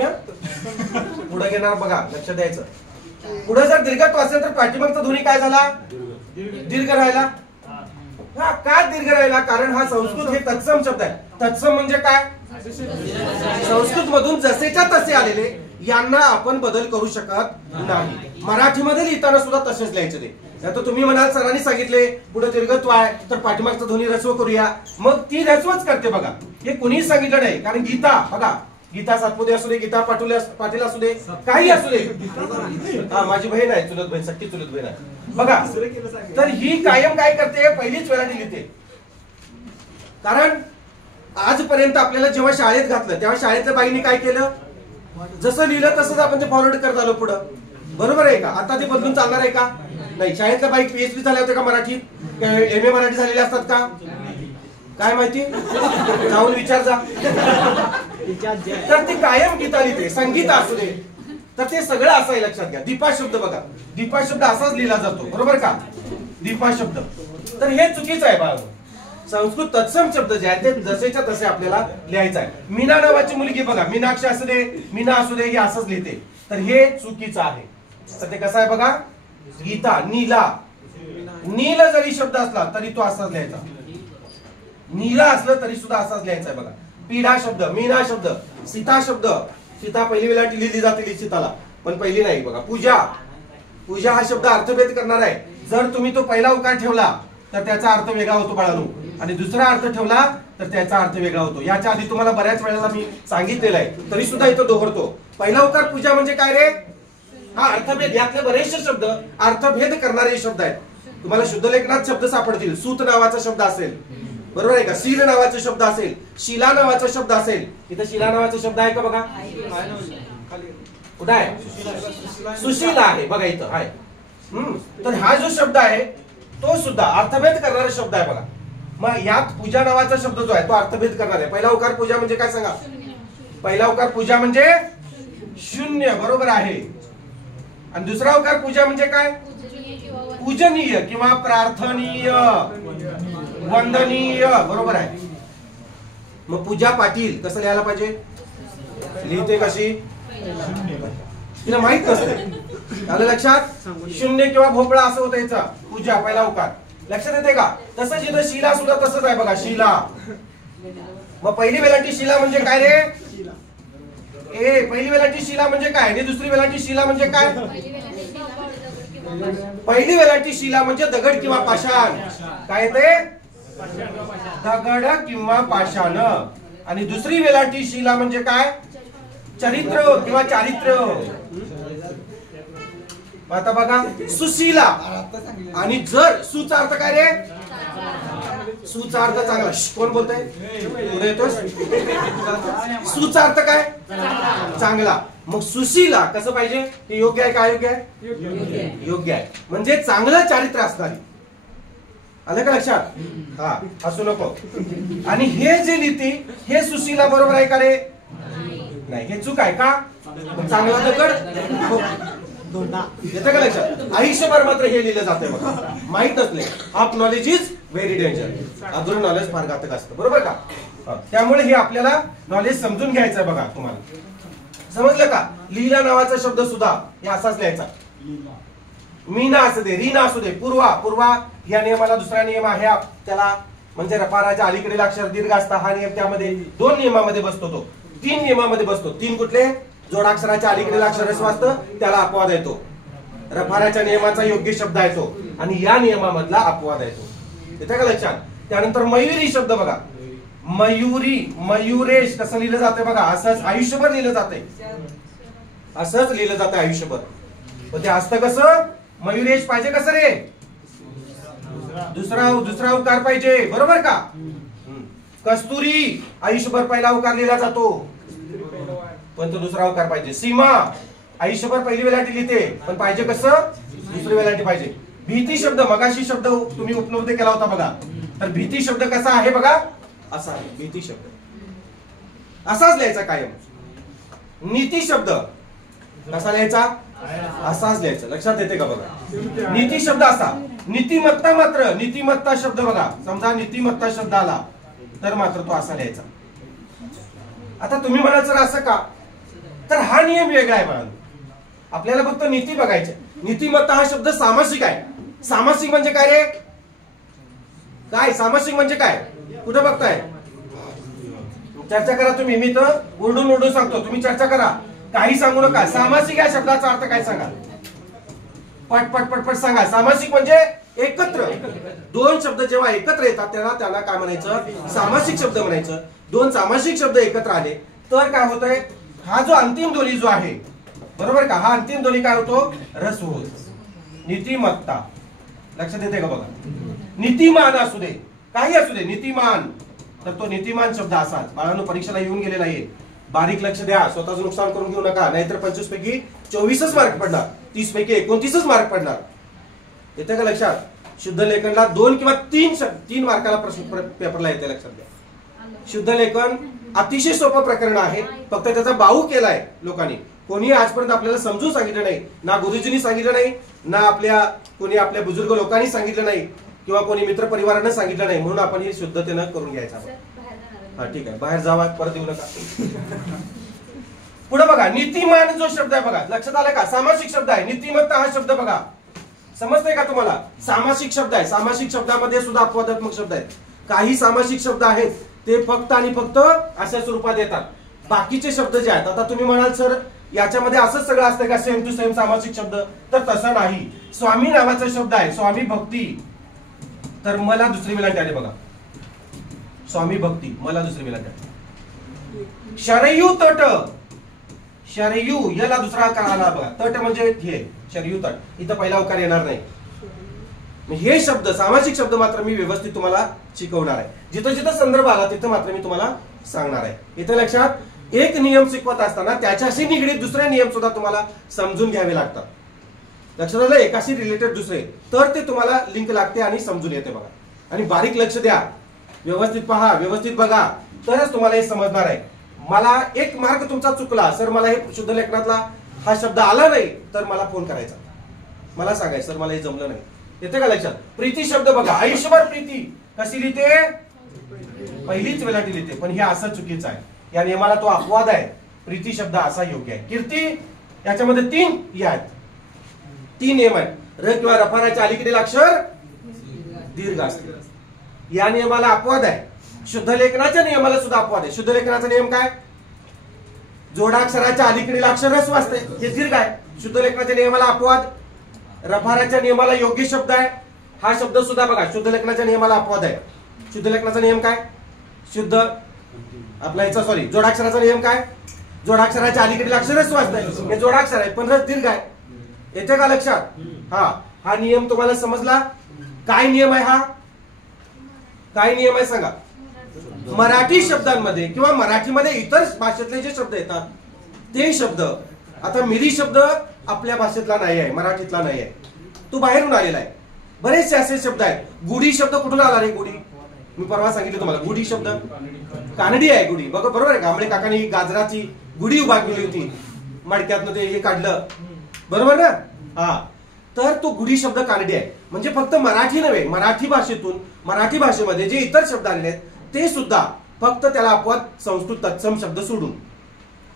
पुढे घेणार बघा, लक्ष द्यायचं. पुढे जर दीर्घत्व असेल तर पाठीमागचा ध्वनी काय झाला? दीर्घ राहिला. हा, का दीर्घ राहिला? कारण हा संस्कृत हे तत्सम शब्द आहे. तत्सम म्हणजे काय? संस्कृत मधून जसेच्या तसे आलेले, यांना आपण बदल करू शकत नाही. मराठीमध्ये लिहिताना सुद्धा तसेच लिहायचे ते. आता तुम्ही म्हणाल सरांनी सांगितले पुढे दीर्घत्व आहे तर पाठीमागचा ध्वनी ह्रस्व करूया, मग ती ह्रस्वच करते बघा. हे कुणीच सांगितलं नाही. कारण गीता बघा, गीता सातपुते असू दे, गीता पाटील असू दे, काही असू दे. हा, माझी बहीण आहे, चुलत बहीण, सक्की चुलत बहीण आहे बघा. तर ही कायम काय करते? पहिलीच वेळा लिहिते. कारण आजपर्यंत आपल्याला जेव्हा शाळेत घातलं तेव्हा शाळेतल्या बाईंनी काय केलं? जसं लिहिलं तसंच आपण ते फॉरवर्ड करत आलो पुढं. बरोबर आहे का? आता ते बदलून चालणार आहे का? नाही. शाळेतल्या बाई PhD झाल्या होत्या का मराठीत? MA मराठी झालेले असतात का? काय माहिती? जाऊन विचार जा. तर ते कायम गीता लिहिते. संगीत असू दे तर ते सगळं असं आहे, लक्षात घ्या. दीपा शब्द बघा, दीपा शब्द असाच लिहिला जातो. बरोबर का? दीपा शब्द. तर हे चुकीचं आहे बाळा. संस्कृत तत्सम शब्द जे आहे ते जसेच्या तसे आपल्याला लिहायचं आहे. मीना नावाची मुलगी बघा, मीनाक्षी असू दे, मीना असू दे, हे असंच लिहिते. तर हे चुकीचं आहे. तर ते कसं आहे बघा. गीता, नीला, नील जरी शब्द असला तरी तो असाच लिहायचा. नीला असलं तरी सुद्धा असाच लिहायचा आहे बघा. पीडा शब्द, मीना शब्द, सीता शब्द, सीता पहिली वेळा लिहिली जाते सीताला, पण पहिली नाही बघा. पूजा, पूजा हा शब्द अर्थभेद करणार आहे. जर तुम्ही तो पहिला उकार ठेवला तर त्याचा अर्थ वेगळा होतो बाळांनो, आणि दुसरा अर्थ ठेवला तर त्याचा अर्थ वेगळा होतो. याच्या आधी तुम्हाला बऱ्याच वेळेला मी सांगितलेलं आहे, तरी सुद्धा इथं दोहरतो. पहिला उकार पूजा म्हणजे काय रे? हा, अर्थभेद. यातले बरेचसे शब्द अर्थभेद करणारे शब्द आहेत. तुम्हाला शुद्धलेखनात शब्द सापडतील. सूत नावाचा शब्द असेल, बरोबर आहे का? शील नावाचा शब्द असेल, शिला नावाचा शब्द असेल. इथं शिला नावाचा शब्द आहे का बघा? कुठं आहे? सुशीला आहे बघा, इथं आहे. तर हा जो शब्द आहे तो सुद्धा अर्थभेद करणारा शब्द आहे बघा. मग यात पूजा नावाचा शब्द जो आहे तो अर्थभेद करणार आहे. पहिला उकार पूजा म्हणजे काय सांगा? पहिला उकार पूजा म्हणजे शून्य, बरोबर आहे. आणि दुसरा उकार पूजा म्हणजे काय? पूजनीय किंवा प्रार्थनीय, वंदनीय, बरोबर आहे. मग पूजा पाटील कसं लिहायला पाहिजे? लिहिते कशी? तिला माहित नसते. आलं लक्षात? शून्य किंवा भोपळा असं होतं याचा. पूजा पहिला उकार, लक्षात येते का? तसंच इथं शिला सुद्धा तसंच आहे बघा, शिला. मग पहिली वेलांटी शिला म्हणजे काय रे? पहिली वेलांटी शिला म्हणजे काय आणि दुसरी वेलांटी शिला म्हणजे काय? पहिली वेलांटी शिला म्हणजे दगड किंवा पाषाण. काय ते? दगड किंवा पाषाण. आणि दुसरी वेलांटी शिला म्हणजे काय? चरित्र किंवा चारित्र्य. आता बघा, सुशीला. आणि जर सुचा अर्थ काय रे? सुचा अर्थ चांगला. कोण बोलतंय? पुढे येतोस? सुचा अर्थ काय? चांगला. मग सुशीला कसं पाहिजे? हे योग्य आहे का अयोग्य आहे? योग्य आहे. म्हणजे चांगलं चारित्र्य असणारी. आलं का लक्षात? हा, असू नको. आणि हे जे लिहिते हे सुशीला बरोबर आहे का रे? नाही, हे चूक आहे का? चांगला दगड येतं का लक्षात? आयुष्यभर मात्र हे लिहिलं जाते बघा. माहित नसले. Half knowledge is very danger. अधूर नॉलेज फार घातक असतं, बरोबर का? त्यामुळे हे आपल्याला नॉलेज समजून घ्यायचं आहे बघा. तुम्हाला समजलं का? लीला नावाचा शब्द सुद्धा हे असाच लिहायचा. मीना असू दे, रीना असू दे, पूर्वा. पूर्वा या नियमाला दुसरा नियम आहे त्याला, म्हणजे रफाराच्या अलीकडील अक्षर दीर्घ असता. हा नियम त्यामध्ये 2 नियमामध्ये बसतो. तो 3 नियमामध्ये बसतो. 3 कुठले? जोडाक्षराच्या अलीकडील अक्षर ह्रस्व असतं त्याला अपवाद येतो. रफाराच्या नियमाचा योग्य शब्द आहे तो, आणि या नियमामधला अपवाद आहे तो. येतं का लक्षात? त्यानंतर मयुरी शब्द बघा. मयुरी, मयुरेश कसं लिहिलं जाते बघा, असंच आयुष्यभर लिहिलं जाते, असंच लिहिलं जातं आयुष्यभर. पण ते असतं कसं, मयुरेश पाहिजे कसं रे, दुसरा उकार पाहिजे, बरोबर का. कस्तुरी आयुष्यभर पहिला उकार लिहिला जातो, पण तो दुसरा उकार पाहिजे. सीमा आयुष्यभर पहिली वेलांटी लिहिते, पण पाहिजे कसं, दुसरी वेलांटी पाहिजे. भीती शब्द, मगाशी शब्द तुम्ही उपलब्ध केला होता बघा, तर भीती शब्द कसा आहे बघा, असा आहे भीती शब्द, असाच लिहायचा कायम. नीती शब्द कसा लिहायचा, असाच लिहायचा. लक्षात येते का बघा. नीती शब्द असा. नीतिमत्ता मात्र, नीतिमत्ता शब्द बघा, समजा नीतिमत्ता शब्द आला तर मात्र तो असा लिहायचा. आता तुम्ही म्हणाल सर असं का, तर हा नियम वेगळा आहे म्हणाल. आपल्याला फक्त नीती बघायची. नीतिमत्ता हा शब्द सामासिक आहे. सामासिक म्हणजे काय रे, काय सामासिक म्हणजे काय, कुठं बघताय, चर्चा करा तुम्ही. मी तर ओरडून सांगतो, तुम्ही चर्चा करा, काही सांगू नका. सामासिक या शब्दाचा अर्थ काय सांगा, पटपट सांगा. सामासिक म्हणजे एकत्र, दोन शब्द जेव्हा एकत्र येतात त्यांना काय म्हणायचं, सामासिक शब्द म्हणायचं. दोन सामासिक शब्द एकत्र आले तर काय होतंय, हा जो अंतिम ध्वनी जो आहे, बरोबर का, हा अंतिम ध्वनी काय होतो, रस होतो. नीतिमत्ता, लक्षात येते का बघा. नीतिमान असू दे, काही असू दे, नीतिमान, तर तो नीतिमान शब्द असाच. बाळांनो परीक्षेला येऊन गेलेला आहे, बारीक लक्ष द्या, स्वतःचं नुकसान करून घेऊ नका, नाहीतर 25 पैकी 24च मार्क पडणार, 30 पैकी 29च मार्क पडणार. येते का लक्षात. शुद्ध लेखनला 2 किंवा 3 मार्काला प्रश्न पेपरला येते, लक्षात द्या. शुद्ध लेखन अतिशय सोपं प्रकरण आहे, फक्त त्याचा बाऊ केलाय लोकांनी. कोणी आजपर्यंत आपल्याला समजून सांगितलं नाही, ना गुरुजींनी सांगितलं नाही, ना कोणी आपल्या बुजुर्ग लोकांनी सांगितलं नाही, किंवा कोणी मित्र परिवारानं सांगितलं नाही, म्हणून आपण हे शुद्धतेनं करून घ्यायचं. हा ठीक आहे, बाहेर जावा, परत येऊ नका. पुढे बघा, नीतिमान जो शब्द आहे बघा, लक्षात आलं का, सामासिक शब्द आहे. नीतिमत्ता हा शब्द बघा, समजतंय का तुम्हाला, सामासिक शब्द आहे. सामासिक शब्दामध्ये सुद्धा अपवादात्मक शब्द आहेत. काही सामासिक शब्द आहेत ते फक्त आणि फक्त अशा स्वरूपात येतात. बाकीचे शब्द जे आहेत, आता तुम्ही म्हणाल सर याच्यामध्ये असंच सगळं असतं का, सेम टू सेम सामासिक शब्द, तर तसं नाही. स्वामी नावाचा शब्द आहे, स्वामी भक्ती, तर मला दुसरी वेलांटी आली बघा, स्वामी भक्ती, मला दुसरी वेलांटी. शरयू तट, शरयू याला दुसरा आकार आला बघा, तट म्हणजे हे शरयू तट, इथं पहिला उकार येणार नाही. हे शब्द सामासिक शब्द मात्र मी व्यवस्थित तुम्हाला शिकवणार आहे. जिथं जिथं संदर्भ आला तिथं मात्र मी तुम्हाला सांगणार आहे. इथं लक्षात, एक नियम शिकवत असताना त्याच्याशी निगडीत दुसरे नियम सुद्धा तुम्हाला समजून घ्यावे लागतात. लक्षात आलं, एकाशी रिलेटेड दुसरे, तर ते तुम्हाला लिंक लागते आणि समजून येते बघा. आणि बारीक लक्ष द्या, व्यवस्थित पहा, व्यवस्थित बघा, तरच तुम्हाला हे समजणार आहे. मला 1 मार्क तुमचा चुकला, सर मला हे शुद्ध लेखनातला हा शब्द आला नाही, तर मला फोन करायचा, मला सांगायचं सर मला हे जमलं नाही. येते का लक्षात. प्रीती शब्द बघा, आयुष्यभर प्रीती कशी लिहिते, पहिलीच वेलांटी लिहिते, पण हे असं चुकीचं आहे. या नियमाला तो अपवाद आहे. प्रीती शब्द असा योग्य आहे. कीर्ती, याच्यामध्ये 3 या आहेत, 3 नियम आहेत. र किंवा रफाराच्या अलीकडील अक्षर दीर्घ असते, या नियमाला अपवाद आहे. शुद्ध लेखनाच्या नियमाला सुद्धा अपवाद आहे. शुद्ध लेखनाचा नियम काय, जोडाक्षराच्या अलीकडील अक्षर ह्रस्व असते, हे दीर्घ आहे. शुद्ध लेखनाच्या नियमाला अपवाद. रफाराच्या नियमाला योग्य शब्द आहे, हा शब्द सुद्धा बघा शुद्ध लेखनाच्या नियमाला अपवाद आहे. शुद्ध लेखनाचा नियम काय, शुद्ध आपला याचा सॉरी जोडाक्षराचा नियम काय, जोडाक्षराच्या अलीकडील अक्षर ह्रस्व असते, हे जोडाक्षर आहे पण दीर्घ आहे. येते का लक्षात. हा नियम तुम्हाला समजला. काय नियम आहे हा, काय नियम आहे सांगा. मराठी शब्दांमध्ये किंवा मराठीमध्ये इतर भाषेतले जे शब्द येतात ते शब्द, आता मिरी शब्द आपल्या भाषेतला नाही आहे, मराठीतला नाही आहे, तो बाहेरून आलेला आहे. बरेचसे असे शब्द आहेत. गुढी शब्द कुठून आला रे, गुढी मी परवा सांगितलं तुम्हाला, गुढी शब्द कानडी आहे. गुढी बघा, बरोबर आहे. कांबळे काकांनी गाजराची गुढी उभा केली होती, मडक्यातनं ते हे काढलं, बरोबर ना. हा, तर तो गुढी शब्द कानडी आहे. म्हणजे फक्त मराठी नव्हे, मराठी भाषेतून मराठी भाषेमध्ये जे इतर शब्द आलेले आहेत ते सुद्धा फक्त त्याला अपवाद संस्कृत तत्सम शब्द सोडून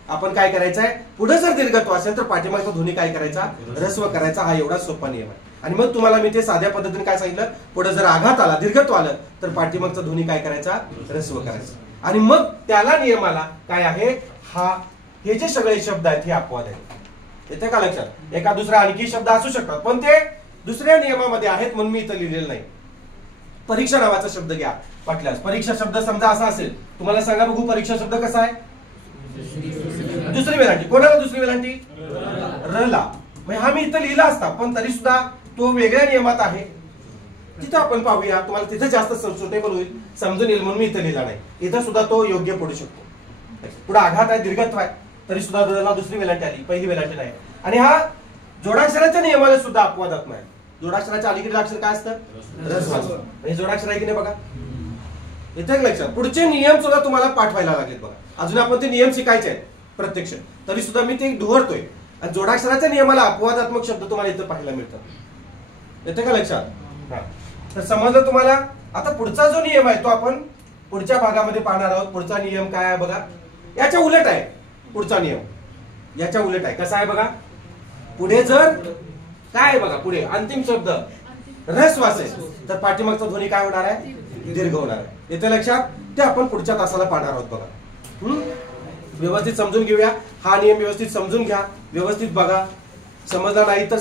आपण काय करायचं आहे, पुढे जर दीर्घत्व असेल तर पाठीमागचा ध्वनी काय करायचा, ह्रस्व करायचा. हा एवढा सोपा नियम आहे. आणि मग तुम्हाला मी ते साध्या पद्धतीने काय सांगितलं, पुढे जर आघात आला, दीर्घत्व आलं तर पाठीमागचा ध्वनी काय करायचा, ह्रस्व करायचा. आणि मग त्याला नियमाला काय आहे, हे जे सगळे शब्द आहेत हे अपवाद आहेत. येते का लक्षात. एका दुसरा आणखी शब्द असू शकतात पण ते दुसऱ्या नियमामध्ये आहेत म्हणून मी इथं लिहिलेलं नाही. परीक्षा नावाचा शब्द घ्या वाटल्यास. परीक्षा शब्द समजा असा असेल, तुम्हाला सांगा बघू परीक्षा शब्द कसा आहे? दुसरी वेलांटी. कोणाला दुसरी वेलांटी? र ला. हा मी इथं लिहिला असता, पण तरी सुद्धा तो वेगळ्या नियमात आहे. तिथं आपण पाहूया, तुम्हाला तिथं जास्त सुटेबल होईल, समजून येईल म्हणून मी इथं लिहिला नाही. इथं सुद्धा तो योग्य पडू शकतो. पुढे आघात आहे, दीर्घत्व आहे, तरी सुद्धा र ला दुसरी वेलांटी आली, पहिली वेलांटी नाही. आणि हा जोडाक्षराच्या नियमाला सुद्धा अपवादात्मक आहे. जोडाक्षराच्या अलीकडे अक्षर काय असतं? ऱ्हस्व. हे जोडाक्षर आहे की नाही बघा. इथे लक्षात. पुढचे नियम सुद्धा तुम्हाला पाठवायला लागेल बघा. अजून आपण ते नियम शिकायचे आहेत प्रत्यक्ष, तरी सुद्धा मी ते दोहरतोय. आणि जोडाक्षराच्या नियमाला अपवादात्मक शब्द तुम्हाला इथं पाहायला मिळतात. येते का लक्षात? तर समजलं तुम्हाला. आता पुढचा जो नियम आहे तो आपण पुढच्या भागामध्ये पाहणार आहोत. पुढचा नियम काय आहे बघा, याच्या उलट आहे. पुढचा नियम याच्या उलट आहे. कसा आहे बघा, पुढे जर काय आहे बघा, पुढे अंतिम शब्द ऱ्हस्व असेल तर पाठीमागचा ध्वनी काय होणार आहे? दीर्घ होणार आहे. येते लक्षात? ते आपण पुढच्या तासाला पाहणार आहोत बघा. व्यवस्थित समजून घेऊया. हा नियम व्यवस्थित समजून घ्या, व्यवस्थित बघा. समजला नाही तर